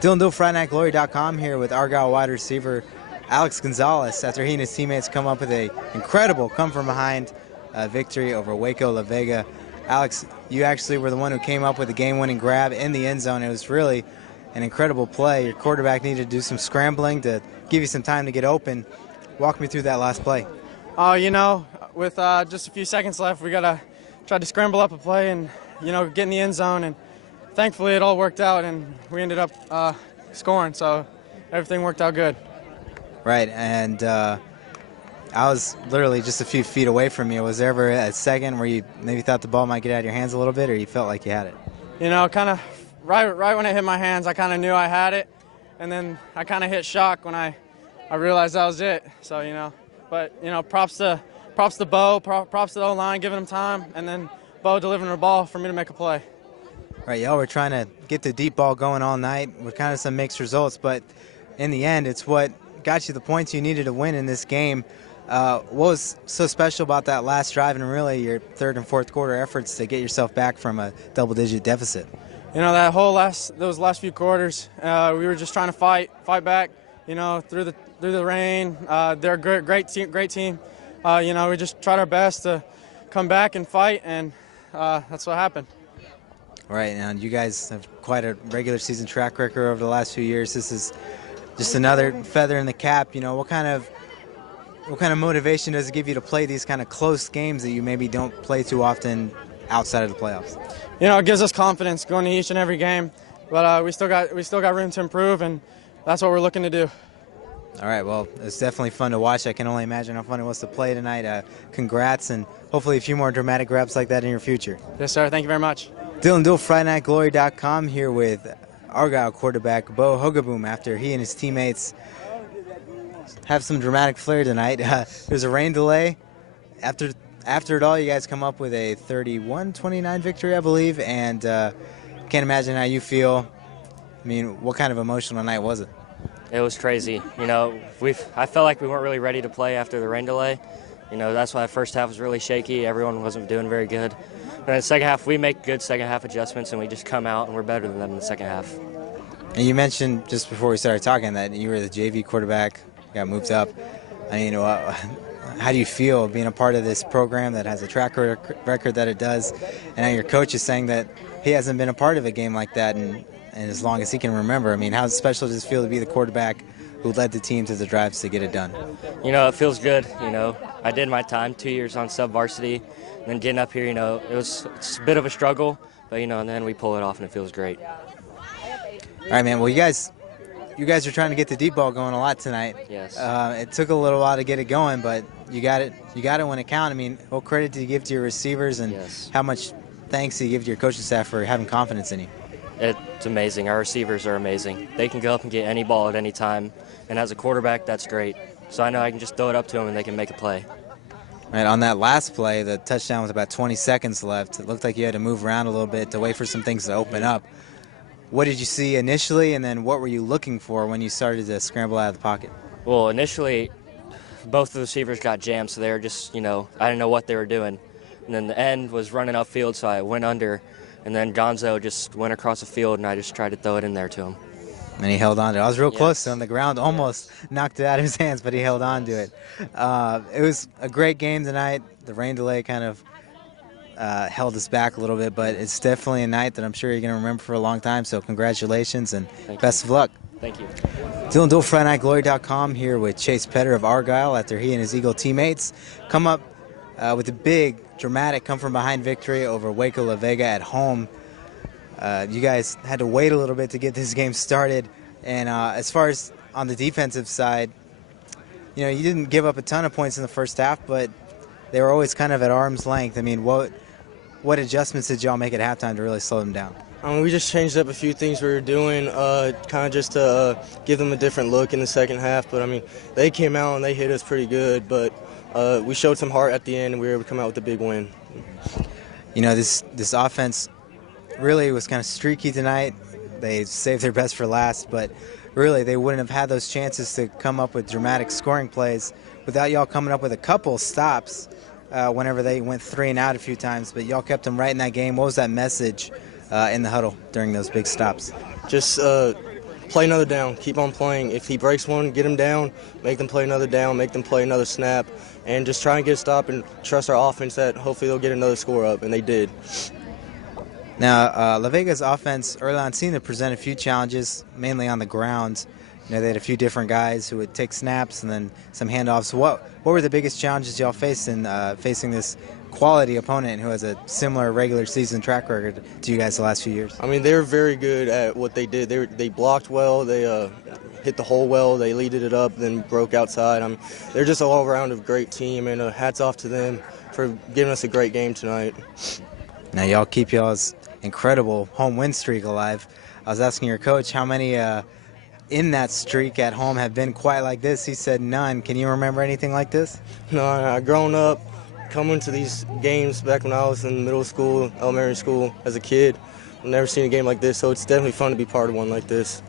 FridayNightGlory.com here with Argyle wide receiver Alex Gonzales after he and his teammates come up with an incredible come-from-behind victory over Waco La Vega. Alex, you actually were the one who came up with the game-winning grab in the end zone. It was really an incredible play. Your quarterback needed to do some scrambling to give you some time to get open. Walk me through that last play. With just a few seconds left, we got to try to scramble up a play and, get in the end zone. And thankfully, it all worked out, and we ended up scoring, so everything worked out good. Right, and I was literally just a few feet away from you. Was there ever a second where you maybe thought the ball might get out of your hands a little bit, or you felt like you had it? Kind of right when it hit my hands, I kind of knew I had it, and then I kind of hit shock when I realized that was it. So, props to Bo, props to the O-line, giving him time, and then Bo delivering the ball for me to make a play. Right, y'all were trying to get the deep ball going all night with kind of some mixed results, but in the end, it's what got you the points you needed to win in this game. What was so special about that last drive and really your third and fourth quarter efforts to get yourself back from a double-digit deficit? Those last few quarters, we were just trying to fight back, through the rain. They're a great team. We just tried our best to come back and fight, and that's what happened. Right, and you guys have quite a regular season track record over the last few years. This is just another feather in the cap. What kind of motivation does it give you to play these kind of close games that you maybe don't play too often outside of the playoffs? It gives us confidence going to each and every game, but we still got room to improve, and that's what we're looking to do. All right, well, it's definitely fun to watch. I can only imagine how fun it was to play tonight. Congrats, and hopefully a few more dramatic grabs like that in your future. Yes, sir. Thank you very much. Dylan Dull, FridayNightGlory.com here with Argyle quarterback Bo Hogeboom after he and his teammates have some dramatic flair tonight. There's a rain delay. After it all, you guys come up with a 31-29 victory, I believe, and can't imagine how you feel. I mean, what kind of emotional night was it? It was crazy. I felt like we weren't really ready to play after the rain delay. That's why the first half was really shaky. Everyone wasn't doing very good. And in the second half, we make good second half adjustments, and we just come out and we're better than them in the second half. And you mentioned just before we started talking that you were the JV quarterback, got moved up. I mean, how do you feel being a part of this program that has a track record that it does, and now your coach is saying that he hasn't been a part of a game like that and as long as he can remember? I mean, how special does it feel to be the quarterback who led the team to the drives to get it done? It feels good. I did my time, 2 years on sub-varsity, and then getting up here, it's a bit of a struggle, but, and then we pull it off, and it feels great. All right, man. Well, you guys are trying to get the deep ball going a lot tonight. Yes. It took a little while to get it going, but you got it when it counted. I mean, what credit do you give to your receivers, and how much thanks do you give to your coaching staff for having confidence in you? It's amazing. Our receivers are amazing. They can go up and get any ball at any time, and as a quarterback, that's great. So I know I can just throw it up to them, and they can make a play. Right, on that last play, the touchdown was about 20 seconds left. It looked like you had to move around a little bit to wait for some things to open up. What did you see initially, and then what were you looking for when you started to scramble out of the pocket? Well, initially, both the receivers got jammed, so they were just, I didn't know what they were doing. And then the end was running upfield, so I went under, and then Gonzo just went across the field, and I just tried to throw it in there to him. And he held on to it. I was real close to him. The ground almost knocked it out of his hands, but he held on to it. It was a great game tonight. The rain delay kind of held us back a little bit, but it's definitely a night that I'm sure you're going to remember for a long time, so congratulations and best of luck. Thank you. Dylan Dull, FridayNightGlory.com here with Chase Petter of Argyle after he and his Eagle teammates come up with a big, dramatic come-from-behind victory over Waco La Vega at home. You guys had to wait a little bit to get this game started, and as far as on the defensive side, you didn't give up a ton of points in the first half, but they were always kind of at arm's length. I mean, what adjustments did y'all make at halftime to really slow them down? We just changed up a few things we were doing, kind of just to give them a different look in the second half. But, I mean, they came out and they hit us pretty good, but we showed some heart at the end, and we were able to come out with a big win. This offense really was kind of streaky tonight. They saved their best for last, but really they wouldn't have had those chances to come up with dramatic scoring plays without y'all coming up with a couple stops whenever they went 3 and out a few times, but y'all kept them right in that game. What was that message in the huddle during those big stops? Just play another down, keep on playing. If he breaks one, get him down, make them play another down, make them play another snap, and just try and get a stop and trust our offense that hopefully they'll get another score up, and they did. Now, La Vega's offense early on seemed to present a few challenges, mainly on the ground. You know, they had a few different guys who would take snaps and then some handoffs. What were the biggest challenges y'all faced in facing this quality opponent who has a similar regular season track record to you guys the last few years? I mean, they were very good at what they did. They blocked well. They hit the hole well. They leaded it up, then broke outside. They're just an all-around a great team, and hats off to them for giving us a great game tonight. Now, y'all keep y'all's incredible home win streak alive. I was asking your coach how many in that streak at home have been quite like this. He said none. Can you remember anything like this? No, I grown up coming to these games back when I was in middle school, elementary school as a kid. I've never seen a game like this, so it's definitely fun to be part of one like this.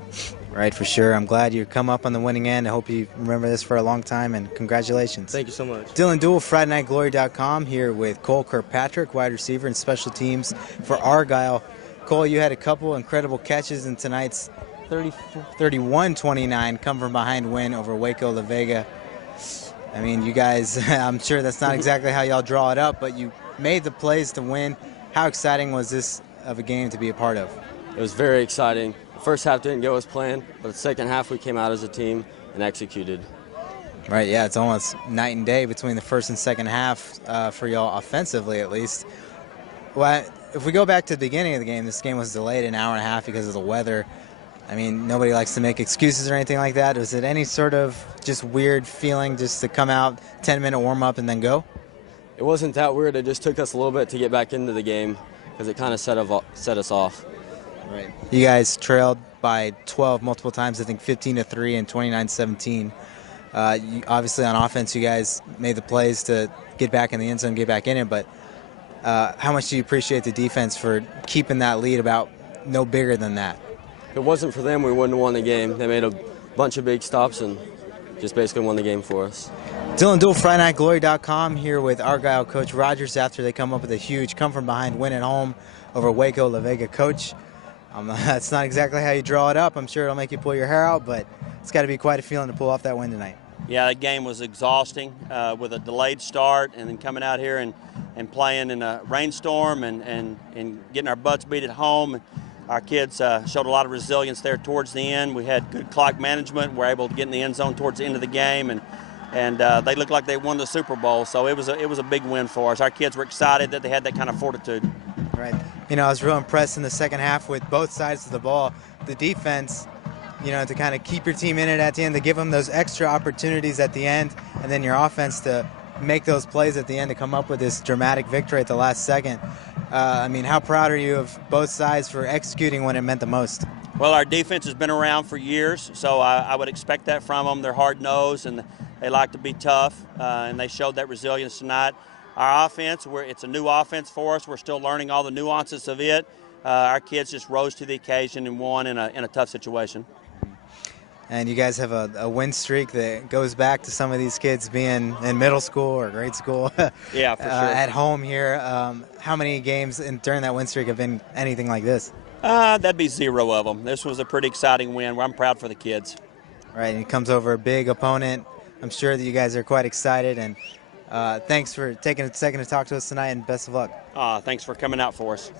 Right, for sure. I'm glad you come up on the winning end. I hope you remember this for a long time, and congratulations. Thank you so much. Dylan Duell, FridayNightGlory.com, here with Cole Kirkpartick, wide receiver and special teams for Argyle. Cole, you had a couple incredible catches in tonight's 31-29 come from behind win over Waco La Vega. I mean, you guys, I'm sure that's not exactly how y'all draw it up, but you made the plays to win. How exciting was this of a game to be a part of? It was very exciting. The first half didn't go as planned, but the second half we came out as a team and executed. Right, yeah, it's almost night and day between the first and second half for y'all offensively, at least. Well, if we go back to the beginning of the game, this game was delayed an hour and a half because of the weather. I mean, nobody likes to make excuses or anything like that. Was it any sort of just weird feeling just to come out, 10-minute warm-up, and then go? It wasn't that weird. It just took us a little bit to get back into the game because it kind of set us off. Right. You guys trailed by 12 multiple times, I think 15-3 and 29-17. Obviously, on offense, you guys made the plays to get back in the end zone, get back in it, but how much do you appreciate the defense for keeping that lead about no bigger than that? If it wasn't for them, we wouldn't have won the game. They made a bunch of big stops and just basically won the game for us. Dylan Duell, FridayNightGlory.com, here with Argyle coach Rodgers after they come up with a huge come-from-behind win at home over Waco La Vega. Coach, that's not exactly how you draw it up. I'm sure it'll make you pull your hair out, but it's got to be quite a feeling to pull off that win tonight. Yeah, that game was exhausting with a delayed start and then coming out here and playing in a rainstorm and getting our butts beat at home. Our kids showed a lot of resilience there towards the end. We had good clock management. We were able to get in the end zone towards the end of the game, and they looked like they won the Super Bowl. So it was a big win for us. Our kids were excited that they had that kind of fortitude. Right. You know, I was real impressed in the second half with both sides of the ball. The defense, you know, to kind of keep your team in it at the end, to give them those extra opportunities at the end, and then your offense to make those plays at the end to come up with this dramatic victory at the last second. I mean, how proud are you of both sides for executing when it meant the most? Well, our defense has been around for years, so I would expect that from them. They're hard-nosed, and they like to be tough, and they showed that resilience tonight. Our offense, it's a new offense for us. We're still learning all the nuances of it. Our kids just rose to the occasion and won in a tough situation. And you guys have a win streak that goes back to some of these kids being in middle school or grade school. Yeah, for sure. At home here. How many games during that win streak have been anything like this? That'd be 0 of them. This was a pretty exciting win. I'm proud for the kids. Right, and it comes over a big opponent. I'm sure that you guys are quite excited, and thanks for taking a second to talk to us tonight, and best of luck. Thanks for coming out for us.